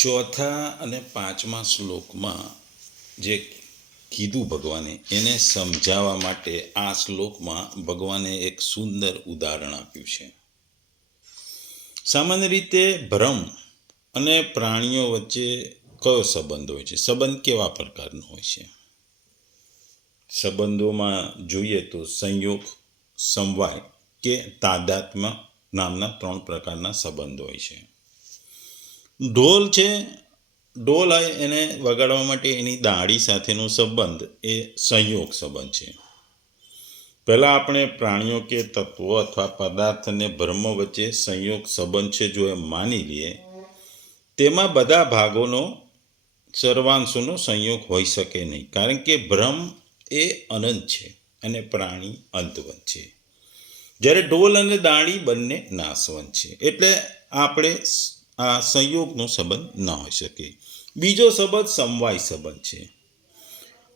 ચોથા અને પાંચમા શ્લોકમાં જે કીધું ભગવાને એને સમજાવવા માટે આ શ્લોકમાં ભગવાને એક સુંદર ઉદાહરણ આપ્યું છે. સામાન્ય રીતે ભ્રમ અને પ્રાણીઓ વચ્ચે કયો સંબંધ હોય છે? સંબંધ કેવા પ્રકારનો હોય છે? સંબંધોમાં જોઈએ તો સંયોગ, સમવાય કે તાદાત્મ્ય નામના 3 પ્રકારના સંબંધ હોય છે. ઢોલ છે, ઢોલ એને વગાડવા માટે એની દાઢી સાથેનો સંબંધ એ સંયોગ સંબંધ છે. પહેલાં આપણે પ્રાણીઓ કે તત્વો અથવા પદાર્થ અને ભ્રમ વચ્ચે સંયોગ સંબંધ છે જો એમ માની લઈએ, તેમાં બધા ભાગોનો સર્વાંશોનો સંયોગ હોઈ શકે નહીં, કારણ કે ભ્રમ એ અનંત છે અને પ્રાણી અંતવંત છે, જ્યારે ઢોલ અને દાઢી બંને નાશવંત છે. એટલે આપણે આ સંયોગનો સંબંધ ન હોઈ શકે. બીજો સંબંધ સમવાય સંબંધ છે,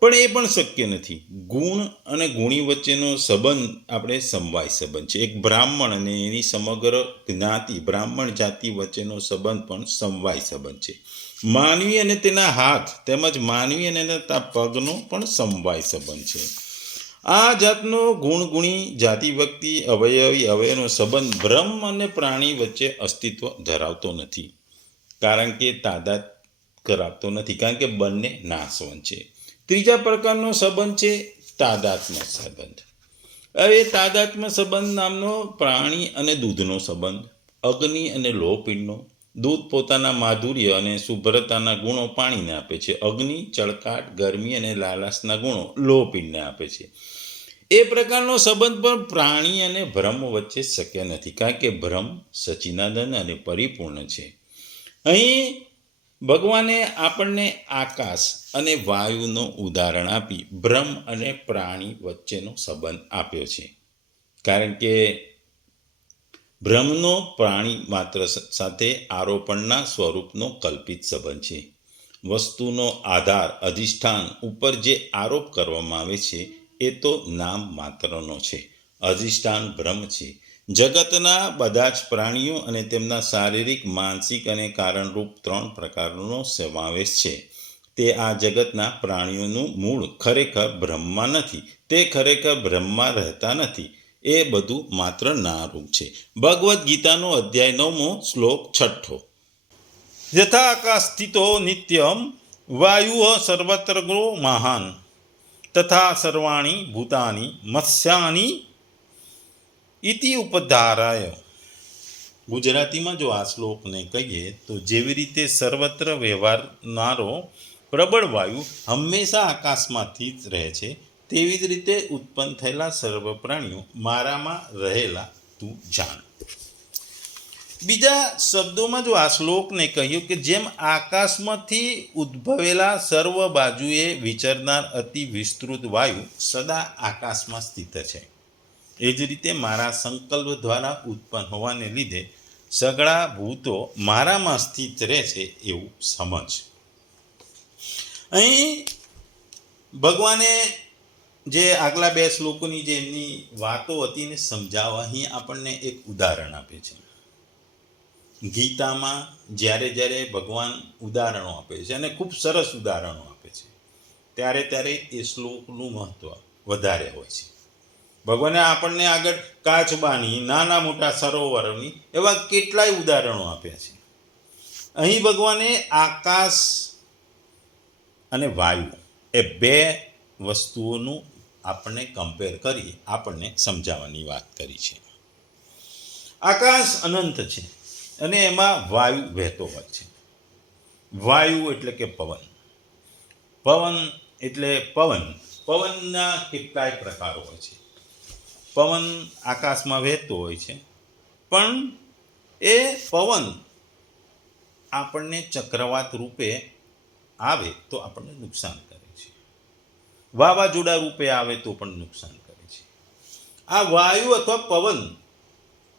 પણ એ પણ શક્ય નથી. ગુણ અને ગુણી વચ્ચેનો સંબંધ આપણે સમવાય સંબંધ છે. એક બ્રાહ્મણ અને એની સમગ્ર જ્ઞાતિ બ્રાહ્મણ જાતિ વચ્ચેનો સંબંધ પણ સમવાય સંબંધ છે. માનવી અને તેના હાથ તેમજ માનવી અને તેના પગનો પણ સમવાય સંબંધ છે. આ જાતનો ગુણગુણી જાતિ વ્યક્તિ અવયવી અવયવનો સંબંધ બ્રહ્મ અને પ્રાણી વચ્ચે અસ્તિત્વ ધરાવતો નથી, કારણ કે તાદાદ કરાવતો નથી, કારણ કે બંને નાશવંત છે. ત્રીજા પ્રકારનો સંબંધ છે તાદાત્મ્ય સંબંધ. હવે તાદાત્મ્ય સંબંધ નામનો પ્રાણી અને દૂધનો સંબંધ, અગ્નિ અને લોહપિંડનો. દૂધ પોતાના માધુર્ય અને શુભ્રતાના ગુણો પાણીને આપે છે. અગ્નિ ચળકાટ, ગરમી અને લાલાશના ગુણો લોહપિંડને આપે છે. એ પ્રકારનો સંબંધ પણ પ્રાણી અને બ્રહ્મ વચ્ચે શક્ય નથી, કારણ કે બ્રહ્મ સચ્ચિદાનંદ અને પરિપૂર્ણ છે. અહીં ભગવાને આપણને આકાશ અને વાયુનો ઉદાહરણ આપી બ્રહ્મ અને પ્રાણી વચ્ચેનો સંબંધ આપ્યો છે, કારણ કે બ્રહ્મનો પ્રાણી માત્ર સાથે આરોપણના સ્વરૂપનો કલ્પિત સંબંધ છે. વસ્તુનો આધાર અધિષ્ઠાન ઉપર જે આરોપ કરવામાં આવે છે એ તો નામ માત્રનો છે. અધિષ્ઠાન બ્રહ્મ છે. જગતના બધા જ પ્રાણીઓ અને તેમના શારીરિક, માનસિક અને કારણરૂપ 3 પ્રકારનો સમાવેશ છે. તે આ જગતના પ્રાણીઓનું મૂળ ખરેખર બ્રહ્મમાં નથી. તે ખરેખર બ્રહ્મમાં રહેતા નથી. એ બધું માત્ર નામરૂપ છે. ભગવદ્ ગીતાનો અધ્યાય 9મો શ્લોક 6. યથા આકાશ સ્થિતો નિત્યમ વાયુ સર્વત્ર ગો મહાન તથા સર્વાણી ભૂતાની મત્સ્યાની ઇતિ ઉપધારાય. ગુજરાતીમાં જો આ શ્લોકને કહીએ તો જેવી રીતે સર્વત્ર વ્યવહારનારો પ્રબળ વાયુ હંમેશા આકાશમાંથી જ રહે છે, તેવી જ રીતે ઉત્પન્ન થયેલા સર્વ પ્રાણીઓ મારામાં રહેલા તું જાણ. બીજા શબ્દોમાં જો આ શ્લોકને કહ્યું કે જેમ આકાશમાંથી ઉદ્ભવેલા સર્વ બાજુએ વિચરનાર અતિ વિસ્તૃત વાયુ સદા આકાશમાં સ્થિત છે, એ જ રીતે મારા સંકલ્પ દ્વારા ઉત્પન્ન હોવાને લીધે સગળા ભૂતો મારામાં સ્થિત રહે છે એવું સમજ. અહીં ભગવાને જે આગલા 2 શ્લોકોની જે એમની વાતો હતી ને સમજાવવા અહીં આપણને એક ઉદાહરણ આપે છે. ગીતામાં જ્યારે ભગવાન ઉદાહરણો આપે છે અને ખૂબ સરસ ઉદાહરણો આપે છે, ત્યારે એ શ્લોકનું મહત્વ વધારે હોય છે. ભગવાને આપણને આગળ કાચબાની, નાના મોટા સરોવરોની એવા કેટલાય ઉદાહરણો આપ્યા છે. અહીં ભગવાને આકાશ અને વાયુ એ 2 વસ્તુઓનું આપણને કમ્પેર કરી આપણને સમજાવવાની વાત કરી છે. આકાશ અનંત છે અને એમાં વાયુ વહેતો હોય છે. વાયુ એટલે કે પવન. પવન એટલે પવનના કેટલાય પ્રકારો હોય છે. પવન આકાશમાં વહેતો હોય છે, પણ એ પવન આપણને ચક્રવાત રૂપે આવે તો આપણને નુકસાન કરે છે, વાવાઝોડા રૂપે આવે તો પણ નુકસાન કરે છે. આ વાયુ અથવા પવન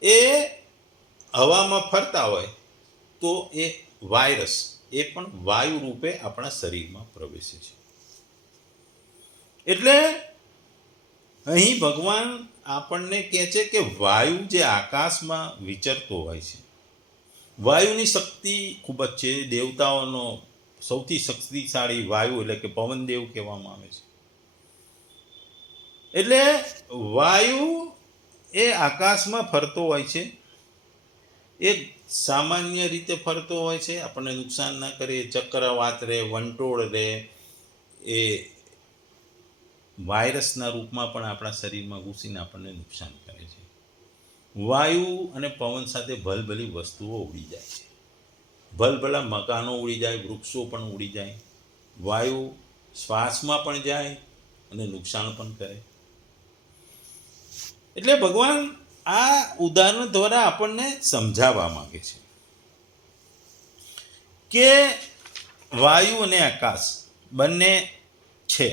એ હવામાં ફરતા હોય તો એ વાયરસ એ પણ વાયુ રૂપે આપણા શરીરમાં પ્રવેશે છે. એટલે અહીં ભગવાન આપણને કહે છે કે વાયુ જે આકાશમાં વિચરતો હોય છે વાયુની શક્તિ ખૂબ જ છે. દેવતાઓનો સૌથી શક્તિશાળી વાયુ એટલે કે પવનદેવ કહેવામાં આવે છે. એટલે વાયુ એ આકાશમાં ફરતો હોય છે. એ સામાન્ય રીતે ફરતો હોય છે, આપણને નુકસાન ના કરે, ચક્રવાત રહે, વંટોળ રહે, એ વાયરસના રૂપમાં પણ આપણા શરીરમાં ઘૂસીને આપણને નુકસાન કરે છે. વાયુ અને પવન સાથે ભલભલી વસ્તુઓ ઉડી જાય છે. ભલભલા મકાનો ઉડી જાય, વૃક્ષો પણ ઉડી જાય. વાયુ શ્વાસમાં પણ જાય અને નુકસાન પણ કરે. એટલે ભગવાન આ ઉદાહરણ દ્વારા આપણને સમજાવવા માંગે છે કે વાયુ અને આકાશ બંને છે.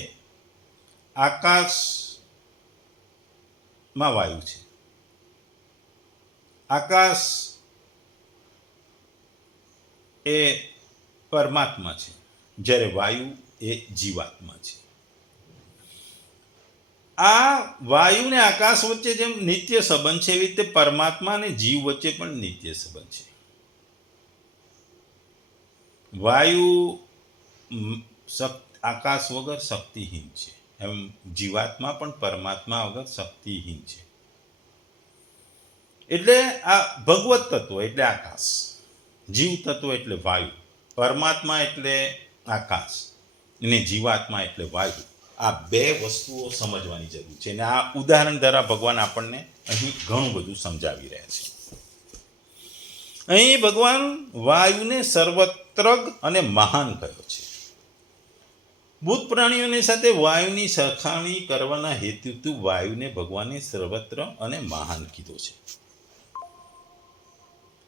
આકાશમાં વાયુ છે, આકાશ એ પરમાત્મા છે, જ્યારે વાયુ એ જીવાત્મા છે. આ વાયુ ને આકાશ વચ્ચે જેમ નિત્ય સંબંધ છે, એવી રીતે પરમાત્મા અને જીવ વચ્ચે પણ નિત્ય સંબંધ છે. વાયુ આકાશ વગર શક્તિહીન છે, એમ જીવાત્મા પણ પરમાત્મા વગર શક્તિહીન છે. એટલે આ ભગવત તત્વ એટલે આકાશ, જીવ તત્વ એટલે વાયુ, પરમાત્મા એટલે આકાશ અને જીવાત્મા એટલે વાયુ. આ બે વસ્તુઓ સમજવાની જરૂર છે અને આ ઉદાહરણ દ્વારા ભગવાન આપણને અહીં ઘણું બધું સમજાવી રહ્યા છે. અહીં ભગવાન વાયુને સર્વત્રગ અને મહાન કહ્યો છે. ભૂત પ્રાણીઓની સાથે વાયુની સરખામણી કરવાના હેતુથી વાયુને ભગવાને સર્વત્ર અને મહાન કીધો છે.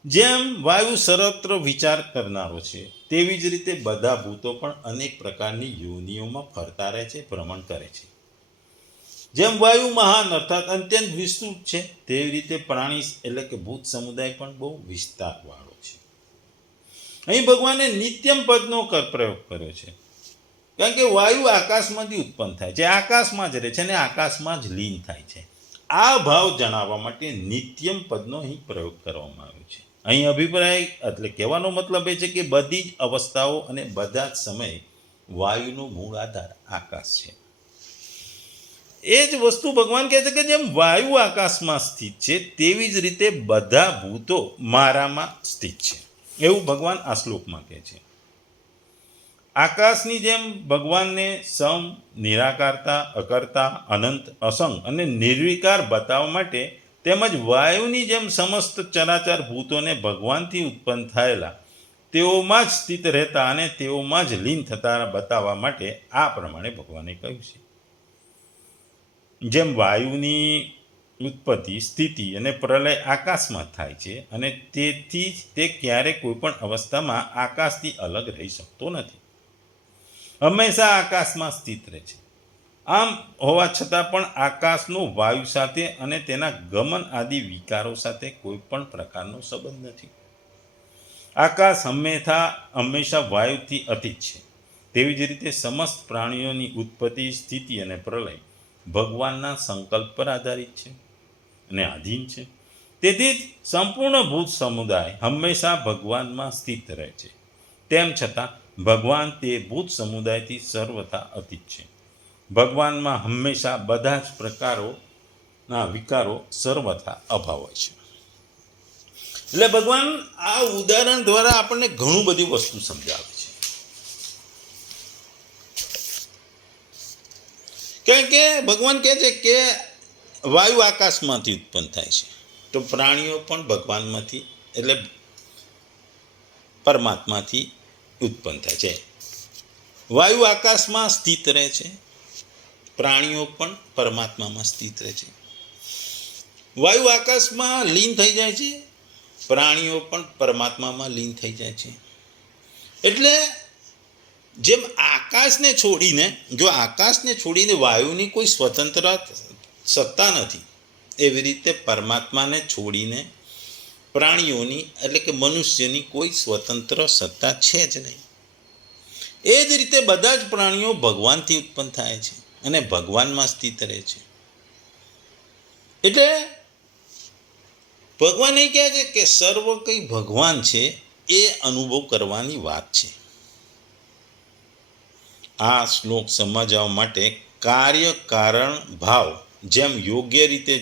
જેમ વાયુ સર્વત્ર વિચાર કરનારો છે, તેવી જ રીતે બધા ભૂતો પણ અનેક પ્રકારની યોનિઓમાં ફરતા રહે છે, ભ્રમણ કરે છે. જેમ વાયુ મહાન અર્થાત અત્યંત વિસ્તૃત છે, તેવી રીતે પ્રાણી એટલે કે ભૂત સમુદાય પણ બહુ વિસ્તારવાળો છે. અહીં ભગવાને નિત્યમ પદનો પ્રયોગ કર્યો છે, કારણ કે વાયુ આકાશમાંથી ઉત્પન્ન થાય છે, આકાશમાં જ રહે છે અને આકાશમાં જ લીન થાય છે. આ ભાવ જણાવવા માટે નિત્યમ પદનો અહીં પ્રયોગ કરવામાં આવ્યો છે. અહીં અભિપ્રાય એટલે કહેવાનો મતલબ એ છે કે બધી જ અવસ્થાઓ અને બધા જ સમયે વાયુનો મૂળ આધાર આકાશ છે. એ જ વસ્તુ ભગવાન કહે છે કે જેમ વાયુ આકાશમાં સ્થિત છે, તેવી જ રીતે બધા ભૂતો મારામાં સ્થિત છે, એવું ભગવાન આ શ્લોકમાં કહે છે. આકાશની જેમ ભગવાનને સમ, નિરાકારતા, અકર્તા, અનંત, અસંગ અને નિર્વિકાર બતાવવા માટે, તેમજ વાયુની જેમ સમસ્ત ચરાચર ભૂતોને ભગવાનથી ઉત્પન્ન થયેલા, તેઓમાં જ સ્થિત રહેતા અને તેઓમાં જ લીન થતા બતાવવા માટે આ પ્રમાણે ભગવાને કહ્યું છે. જેમ વાયુની ઉત્પત્તિ, સ્થિતિ અને પ્રલય આકાશમાં થાય છે અને તેથી તે ક્યારેય કોઈ પણ અવસ્થામાં આકાશથી અલગ રહી શકતો નથી, હંમેશા આકાશમાં સ્થિત રહે છે. આમ હોવા છતાં પણ આકાશનો વાયુ સાથે અને તેના ગમન આદિ વિકારો સાથે કોઈ પણ પ્રકારનો સંબંધ નથી. આકાશ હંમેશા વાયુથી અતીત છે. તેવી જ રીતે સમસ્ત પ્રાણીઓની ઉત્પત્તિ, સ્થિતિ અને પ્રલય ભગવાનના સંકલ્પ પર આધારિત છે અને આધીન છે. તેથી જ સંપૂર્ણ ભૂત સમુદાય હંમેશા ભગવાનમાં સ્થિત રહે છે. તેમ છતાં ભગવાન તે ભૂત સમુદાયથી સર્વથા અતીત છે. ભગવાનમાં હંમેશા બધા જ પ્રકારોના વિકારો સર્વથા અભાવ હોય છે. એટલે ભગવાન આ ઉદાહરણ દ્વારા આપણને ઘણું બધી વસ્તુ સમજાવે છે. કારણ કે ભગવાન કહે છે કે વાયુ આકાશમાંથી ઉત્પન્ન થાય છે, તો પ્રાણીઓ પણ ભગવાનમાંથી એટલે પરમાત્માથી ઉત્પન્ન થાય છે. વાયુ આકાશમાં સ્થિત રહે છે, પ્રાણીઓ પણ પરમાત્મામાં સ્થિત રહે છે. વાયુ આકાશમાં લીન થઈ જાય છે, પ્રાણીઓ પણ પરમાત્મામાં લીન થઈ જાય છે. એટલે જેમ આકાશને છોડીને વાયુની કોઈ સ્વતંત્ર સત્તા નથી, એવી રીતે પરમાત્માને છોડીને પ્રાણીઓની એટલે કે મનુષ્યની કોઈ સ્વતંત્ર સત્તા છે જ નહીં. એ જ રીતે બધા જ પ્રાણીઓ ભગવાનથી ઉત્પન્ન થાય છે અને ભગવાનમાં સ્થિત રહે છે. એટલે ભગવાન એ કહે છે કે સર્વ કંઈ ભગવાન છે એ અનુભવ કરવાની વાત છે. આ શ્લોક સમજાવવા માટે કાર્ય કારણ ભાવ જેમ યોગ્ય રીતે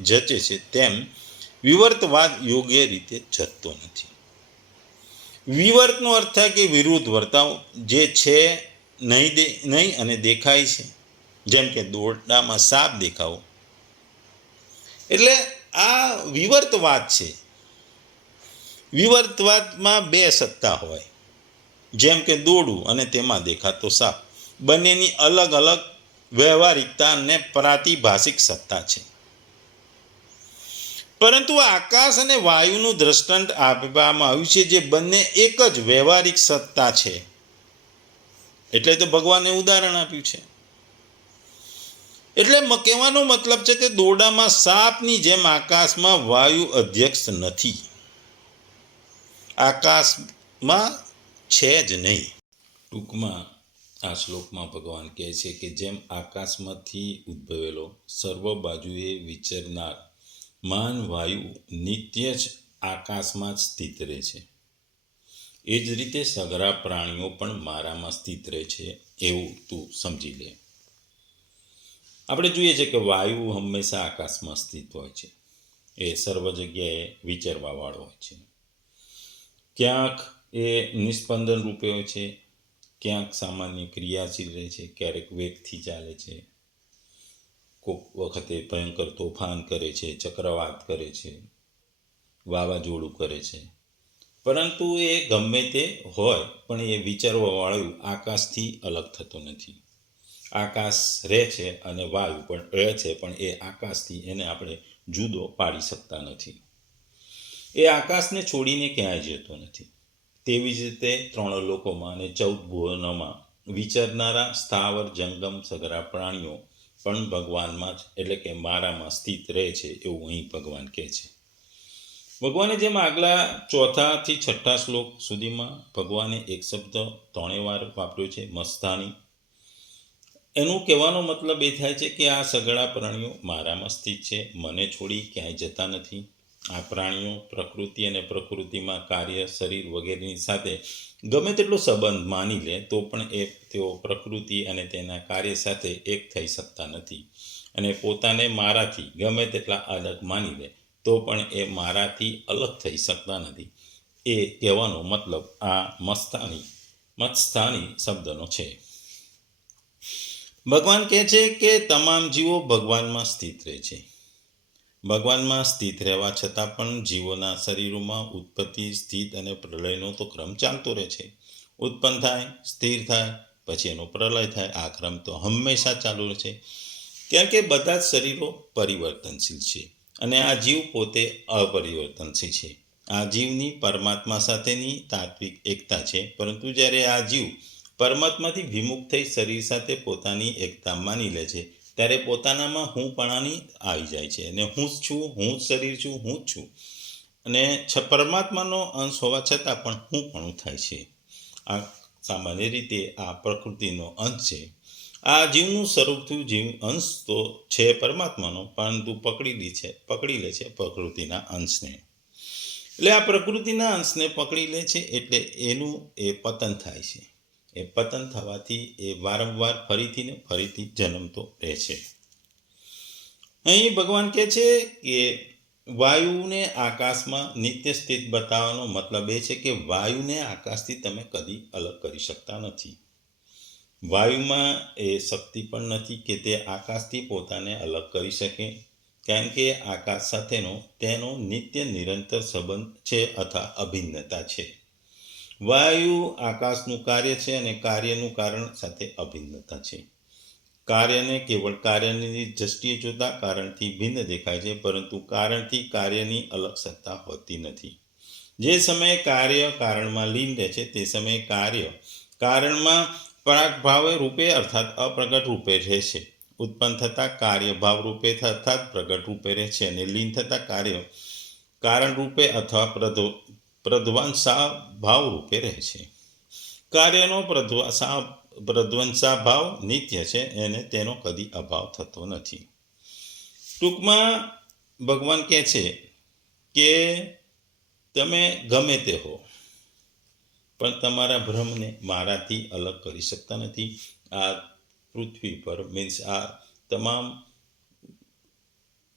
જચે છે તેમ વિવર્તવાદ યોગ્ય રીતે જતો નથી. વિવર્તનો અર્થ થાય કે વિરુદ્ધ વર્તાવ, જે છે નહીં અને દેખાય છે, જેમ કે દોરડામાં સાપ દેખાવો, એટલે આ વિવર્તવાદ છે. વિવર્તવાદમાં બે સત્તા હોય, જેમ કે દોરડું અને તેમાં દેખાતો સાપ. બંનેની અલગ અલગ વ્યવહારિકતા અને પ્રાતિભાષિક સત્તા છે. પરંતુ આકાશ અને વાયુનું દ્રષ્ટાંત આપવામાં આવ્યું છે, જે બંને એક જ વ્યવહારિક સત્તા છે. એટલે તો ભગવાને ઉદાહરણ આપ્યું છે. એટલે કહેવાનો મતલબ છે કે દોરડામાં સાપની જેમ આકાશમાં વાયુ અધ્યક્ષ નથી, આકાશમાં છે જ નહીં. ટૂંકમાં આ શ્લોકમાં ભગવાન કહે છે કે જેમ આકાશમાંથી ઉદ્ભવેલો સર્વ બાજુએ વિચરનાર માન વાયુ નિત્ય જ આકાશમાં જ સ્થિત રહે છે, એ જ રીતે સઘળા પ્રાણીઓ પણ મારામાં સ્થિત રહે છે, એવું તું સમજી લે. આપણે જોઈએ છે કે વાયુ હંમેશા આકાશમાં સ્થિત હોય છે. એ સર્વ જગ્યાએ વિચરવાવાળો હોય છે. ક્યાંક એ નિસ્પંદન રૂપે હોય છે, ક્યાંક સામાન્ય ક્રિયાશીલ રહે છે, ક્યારેક વેગથી ચાલે છે, કોઈક વખતે ભયંકર તોફાન કરે છે, ચક્રવાત કરે છે, વાવાઝોડું કરે છે. પરંતુ એ ગમે તે હોય પણ એ વિચારવાવાળું આકાશથી અલગ થતો નથી. આકાશ રહે છે અને વાયુ પણ રહે છે, પણ એ આકાશથી એને આપણે જુદો પાડી શકતા નથી. એ આકાશને છોડીને ક્યાંય જતો નથી. તેવી જ રીતે 3 લોકોમાં અને 14 ભુવનોમાં વિચરનારા સ્થાવર જંગમ સઘળા પ્રાણીઓ પણ ભગવાનમાં જ એટલે કે મારામાં સ્થિત રહે છે, એવું અહીં ભગવાન કહે છે. ભગવાને જેમ આગલા 4 થી 6 શ્લોક સુધીમાં ભગવાને એક શબ્દ 3 વાર વાપર્યો છે, મસ્તાની. એનું કહેવાનો મતલબ એ થાય છે કે આ સઘળા પ્રાણીઓ મારામાં સ્થિત છે, મને છોડી ક્યાંય જતા નથી. આ પ્રાણીઓ પ્રકૃતિ અને પ્રકૃતિમાં કાર્ય શરીર વગેરેની સાથે ગમે તેટલો સંબંધ માની લે તો પણ તેઓ પ્રકૃતિ અને તેના કાર્ય સાથે એક થઈ શકતા નથી. અને પોતાને મારાથી ગમે તેટલા અલગ માની લે તો પણ એ મારાથી અલગ થઈ શકતા નથી. એ કહેવાનો મતલબ આ મત્સ્થાની શબ્દનો છે. ભગવાન કહે છે કે તમામ જીવો ભગવાનમાં સ્થિત રહે છે. ભગવાનમાં સ્થિત રહેવા છતાં પણ જીવોના શરીરોમાં ઉત્પત્તિ, સ્થિત અને પ્રલયનો તો ક્રમ ચાલતો રહે છે. ઉત્પન્ન થાય, સ્થિર થાય, પછી એનો પ્રલય થાય. આ ક્રમ તો હંમેશા ચાલુ રહે છે, કારણ કે બધા જ શરીરો પરિવર્તનશીલ છે અને આ જીવ પોતે અપરિવર્તનશીલ છે. આ જીવની પરમાત્મા સાથેની તાત્વિક એકતા છે, પરંતુ જ્યારે આ જીવ પરમાત્માથી વિમુખ થઈ શરીર સાથે પોતાની એકતા માની લે છે, ત્યારે પોતાનામાં હુંપણાની આવી જાય છે અને હું જ છું, હું જ શરીર છું, હું જ છું, અને પરમાત્માનો અંશ હોવા છતાં પણ હુંપણું થાય છે. આ સામાન્ય રીતે આ પ્રકૃતિનો અંશ છે. આ જીવનું સ્વરૂપથી જીવ અંશ તો છે પરમાત્માનો, પરંતુ પકડી લે છે પ્રકૃતિના અંશને. એટલે આ પ્રકૃતિના અંશને પકડી લે છે, એટલે એનું એ પતન થાય છે. એ પતન થવાથી એ વારંવાર ફરીથી જન્મતો રહે છે. અહીં ભગવાન કહે છે કે વાયુને આકાશમાં નિત્ય સ્થિત બતાવવાનો મતલબ એ છે કે વાયુને આકાશથી તમે કદી અલગ કરી શકતા નથી. વાયુમાં એ શક્તિ પણ નથી કે તે આકાશથી પોતાને અલગ કરી શકે, કારણ કે આકાશ સાથેનો તેનો નિત્ય નિરંતર સંબંધ છે અથવા અભિન્નતા છે. વાયુ આકાશનું કાર્ય છે અને કાર્યનું કારણ સાથે અભિન્નતા છે. કાર્યને કેવળ કાર્યની દ્રષ્ટિએ જોતા કારણથી ભિન્ન દેખાય છે, પરંતુ કારણથી કાર્યની અલગ સત્તા હોતી નથી. જે સમયે કાર્ય કારણમાં લીન રહે છે તે સમયે કાર્ય કારણમાં પરાગભાવ રૂપે અર્થાત અપ્રગટ રૂપે રહે છે. ઉત્પન્ન થતા કાર્ય ભાવ રૂપે અર્થાત પ્રગટ રૂપે રહે છે અને લીન થતા કાર્ય કારણ રૂપે અથવા પ્રધ્વંસા ભાવ રૂપે રહે છે. કાર્યનો પ્રધ્વંસા ભાવ નિત્ય છે અને તેનો કદી અભાવ થતો નથી. ટૂંકમાં ભગવાન કહે છે કે તમે ગમે તે હો, પણ તમારા ભ્રમને મારાથી અલગ કરી શકતા નથી. આ પૃથ્વી પર મીન્સ આ તમામ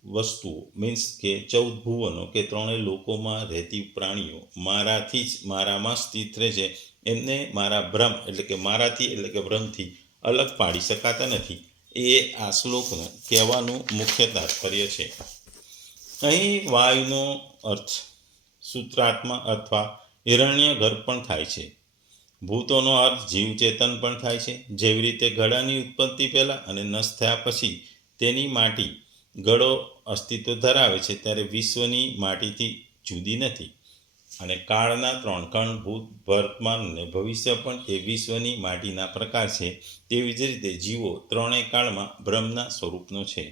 વસ્તુઓ મીન્સ કે 14 ભુવનો કે ત્રણેય લોકોમાં રહેતી પ્રાણીઓ મારાથી જ મારામાં સ્થિત રહે છે. એમને મારા ભ્રમ એટલે કે મારાથી એટલે કે ભ્રમથી અલગ પાડી શકાતા નથી. એ આ શ્લોકનું કહેવાનું મુખ્ય તાત્પર્ય છે. અહીં વાયુનો અર્થ સૂત્રાત્મા અથવા હિરણ્યગર્ભ પણ થાય છે. ભૂતોનો અર્થ જીવ ચેતન પણ થાય છે. જેવી રીતે ઘડાની ઉત્પત્તિ પહેલાં અને નષ્ટ થયા પછી તેની માટી ઘડો અસ્તિત્વ ધરાવે છે, ત્યારે વિશ્વની માટીથી જુદી નથી. અને કાળના 3 કણ ભૂત, વર્તમાન અને ભવિષ્ય પણ એ વિશ્વની માટીના પ્રકાર છે. તેવી જ રીતે જીવો ત્રણેય કાળમાં બ્રહ્મના સ્વરૂપનો છે.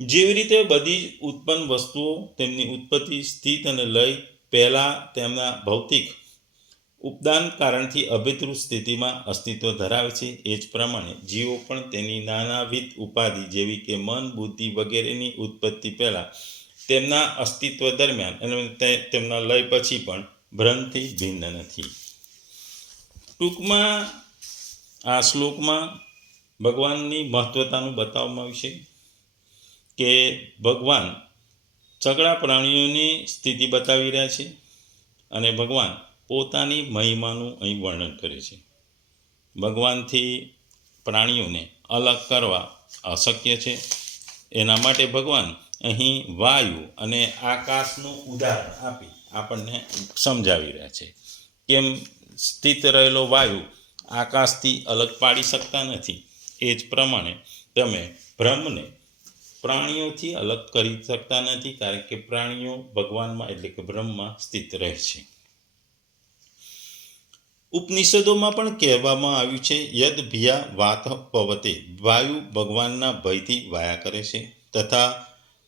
જેવી રીતે બધી જ ઉત્પન્ન વસ્તુઓ તેમની ઉત્પત્તિ, સ્થિત અને લય પહેલાં તેમના ભૌતિક ઉપદાન કારણથી અભેદ્રુપ સ્થિતિમાં અસ્તિત્વ ધરાવે છે, એ જ પ્રમાણે જીવો પણ તેની નાનાવિધ ઉપાધિ જેવી કે મન, બુદ્ધિ વગેરેની ઉત્પત્તિ પહેલાં તેમના અસ્તિત્વ દરમિયાન અને તેમના લય પછી પણ ભ્રમથી ભિન્ન નથી. ટૂંકમાં આ શ્લોકમાં ભગવાનની મહત્વતાનું બતાવવામાં આવ્યું છે કે ભગવાન સઘળા પ્રાણીઓની સ્થિતિ બતાવી રહ્યા છે અને ભગવાન પોતાની મહિમાનું અહીં વર્ણન કરે છે. ભગવાનથી પ્રાણીઓને અલગ કરવા અશક્ય છે. એના માટે ભગવાન અહીં વાયુ અને આકાશનું ઉદાહરણ આપી આપણને સમજાવી રહ્યા છે. કેમ સ્થિત રહેલો વાયુ આકાશથી અલગ પાડી શકતા નથી, એ જ પ્રમાણે તમે બ્રહ્મને પ્રાણીઓથી અલગ કરી શકતા નથી, કારણ કે પ્રાણીઓ ભગવાનમાં એટલે કે બ્રહ્મમાં સ્થિત રહે છે. ઉપનિષદોમાં પણ કહેવામાં આવ્યું છે યદ ભિયા વાતઃ પવતે, વાયુ ભગવાનના ભયથી વાયા કરે છે. તથા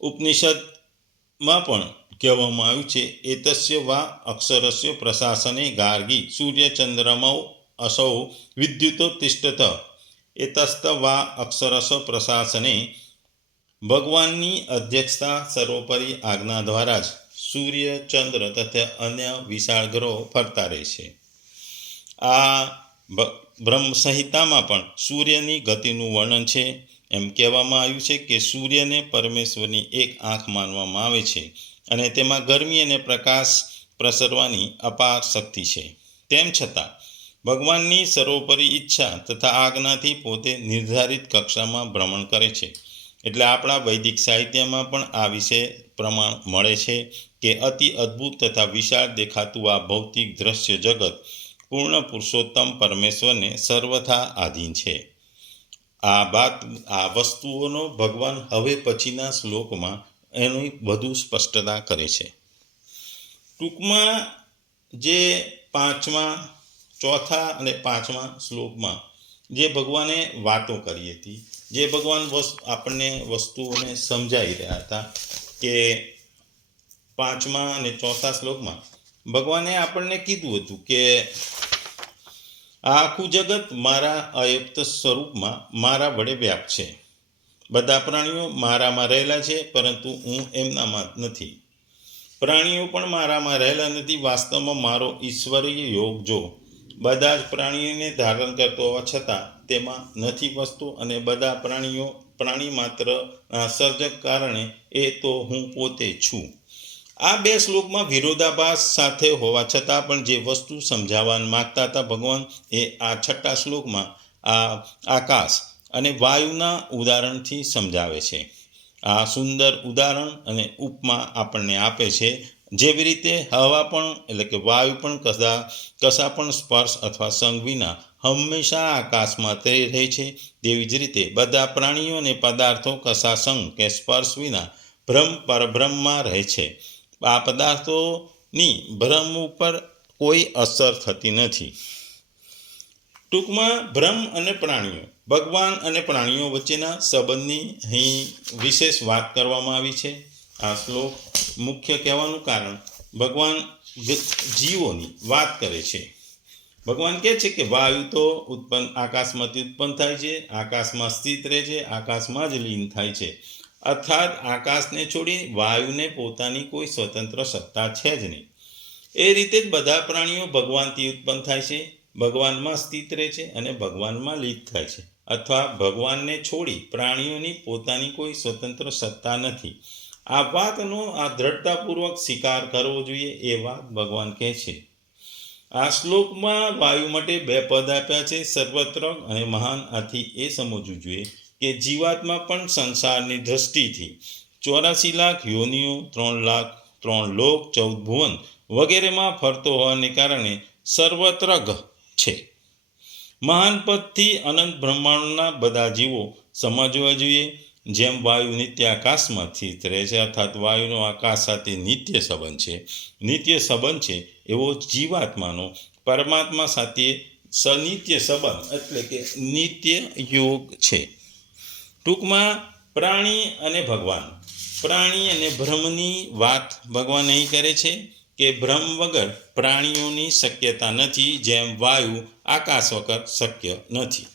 ઉપનિષદમાં પણ કહેવામાં આવ્યું છે એતસ્ય વા અક્ષરસ્ય પ્રશાસને ગાર્ગી સૂર્યચંદ્રમૌ અસૌ વિદ્યુતો તિષ્ઠત, એતસ્ત વા અક્ષરસ પ્રશાસને, ભગવાનની અધ્યક્ષતા સર્વોપરી આજ્ઞા દ્વારા જ સૂર્ય, ચંદ્ર તથા અન્ય વિશાળ ગ્રહો ફરતા રહે છે. આ બ્રહ્મ સંહિતામાં પણ સૂર્યની ગતિનું વર્ણન છે. એમ કહેવામાં આવ્યું છે કે સૂર્યને પરમેશ્વરની એક આંખ માનવામાં આવે છે અને તેમાં ગરમી અને પ્રકાશ પ્રસરવાની અપાર શક્તિ છે. તેમ છતાં ભગવાનની સર્વોપરી ઈચ્છા તથા આજ્ઞાથી પોતે નિર્ધારિત કક્ષામાં ભ્રમણ કરે છે. એટલે આપણા વૈદિક સાહિત્યમાં પણ આ વિશે પ્રમાણ મળે છે કે અતિ અદ્ભુત તથા વિશાળ દેખાતું આ ભૌતિક દ્રશ્ય જગત પૂર્ણ પુરુષોત્તમ પરમેશ્વરને સર્વથા આધીન છે. આ વસ્તુઓનો ભગવાન હવે પછીના શ્લોકમાં એની વધુ સ્પષ્ટતા કરે છે. ટૂંકમાં જે ચોથા અને પાંચમા શ્લોકમાં જે ભગવાને વાતો કરી હતી, જે ભગવાન આપણને વસ્તુઓને સમજાવી રહ્યા હતા, કે પાંચમા અને ચોથા શ્લોકમાં ભગવાને આપણને કીધું હતું કે આ આખું જગત મારા અવ્યક્ત સ્વરૂપમાં મારા વડે વ્યાપ્ત છે. બધા પ્રાણીઓ મારામાં રહેલા છે, પરંતુ હું એમનામાં નથી. પ્રાણીઓ પણ મારામાં રહેલા નથી. વાસ્તવમાં મારો ઈશ્વરીય યોગ જો બધા જ પ્રાણીઓને ધારણ કરતો હોવા છતાં તેમાં નથી વસતો, અને બધા પ્રાણી માત્રના સર્જક કારણે એ તો હું પોતે છું. આ બે શ્લોકમાં વિરોધાભાસ સાથે હોવા છતાં પણ જે વસ્તુ સમજાવવા માંગતા હતા ભગવાન, એ આ છઠ્ઠા શ્લોકમાં આ આકાશ અને વાયુના ઉદાહરણથી સમજાવે છે. આ સુંદર ઉદાહરણ અને ઉપમા આપણને આપે છે. જેવી રીતે હવા પણ એટલે કે વાયુ પણ કશા પણ સ્પર્શ અથવા સંગ વિના હંમેશા આકાશમાં તરી રહે છે, તેવી જ રીતે બધા પ્રાણીઓ અને પદાર્થો કશા સંગ કે સ્પર્શ વિના પરબ્રહ્મમાં રહે છે. આ પદાર્થોની બ્રહ્મ ઉપર કોઈ અસર થતી નથી. ટૂંકમાં બ્રહ્મ અને પ્રાણીઓ, ભગવાન અને પ્રાણીઓ વચ્ચેના સંબંધની અહીં વિશેષ વાત કરવામાં આવી છે. આ શ્લોક મુખ્ય કહેવાનું કારણ ભગવાન જીવોની વાત કરે છે. ભગવાન કહે છે કે વાયુ તો આકાશમાંથી ઉત્પન્ન થાય છે, આકાશમાં સ્થિત રહે છે, આકાશમાં જ લીન થાય છે. અર્થાત આકાશને છોડી વાયુને પોતાની કોઈ સ્વતંત્ર સત્તા છે જ નહીં. એ રીતે જ બધા પ્રાણીઓ ભગવાનથી ઉત્પન્ન થાય છે, ભગવાનમાં સ્થિત રહે છે અને ભગવાનમાં લીન થાય છે. અથવા ભગવાનને છોડી પ્રાણીઓની પોતાની કોઈ સ્વતંત્ર સત્તા નથી. આ વાતનો આ દ્રઢતાપૂર્વક સ્વીકાર કરવો જોઈએ એ વાત ભગવાન કહે છે. આ શ્લોકમાં વાયુ માટે બે પદ આપ્યા છે, સર્વત્ર અને મહાન. આથી એ સમજવું જોઈએ કે જીવાત્મા પણ સંસારની દ્રષ્ટિથી 84 લાખ યોનિઓ, 3 લાખ, 3 લોક, 14 ભુવન વગેરેમાં ફરતો હોવાને કારણે સર્વત્રગ છે. મહાન પદથી અનંત બ્રહ્માંડના બધા જીવો સમજવા જોઈએ. જેમ વાયુ નિત્ય આકાશમાં સ્થિત રહે છે, અર્થાત વાયુનો આકાશ સાથે નિત્ય સંબંધ છે, એવો જીવાત્માનો પરમાત્મા સાથે સનિત્ય સંબંધ એટલે કે નિત્ય યોગ છે. ટૂંકમાં પ્રાણી અને ભગવાન, પ્રાણી અને બ્રહ્મની વાત ભગવાન અહીં કરે છે કે બ્રહ્મ વગર પ્રાણીઓની શક્યતા નથી, જેમ વાયુ આકાશ વગર શક્ય નથી.